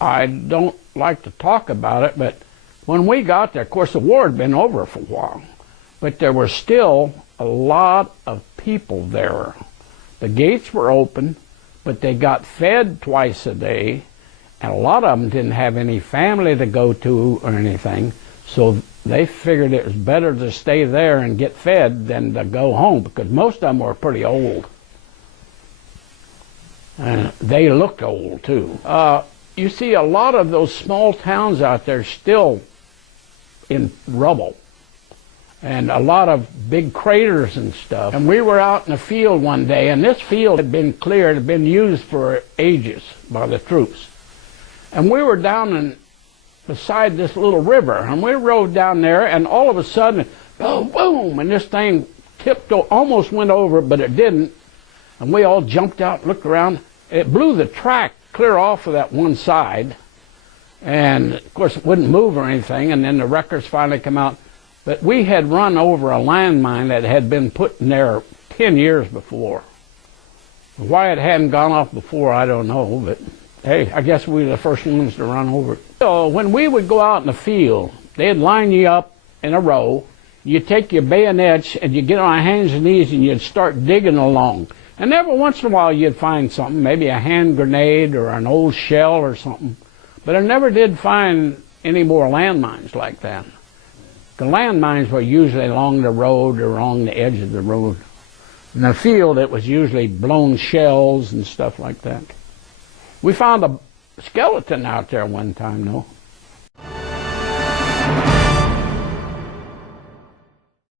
I don't like to talk about it, but when we got there, of course, the war had been over for a while, but there were still a lot of people there. The gates were open, but they got fed twice a day, and a lot of them didn't have any family to go to or anything, so they figured it was better to stay there and get fed than to go home, because most of them were pretty old. And they looked old, too. You see a lot of those small towns out there still in rubble, and a lot of big craters and stuff. And we were out in a field one day, and this field had been cleared, had been used for ages by the troops. And we were down beside this little river, and we rode down there, and all of a sudden, boom, boom, and this thing tipped, almost went over, but it didn't. And we all jumped out, looked around. It blew the track clear off of that one side, and of course it wouldn't move or anything, and then the wreckers finally come out. But we had run over a landmine that had been put in there 10 years before. Why it hadn't gone off before, I don't know, but hey, I guess we were the first ones to run over it. So when we would go out in the field, they'd line you up in a row, you take your bayonets and you get on your hands and knees and you'd start digging along. And every once in a while you'd find something, maybe a hand grenade or an old shell or something. But I never did find any more landmines like that. The landmines were usually along the road or along the edge of the road. In the field it was usually blown shells and stuff like that. We found a skeleton out there one time, though.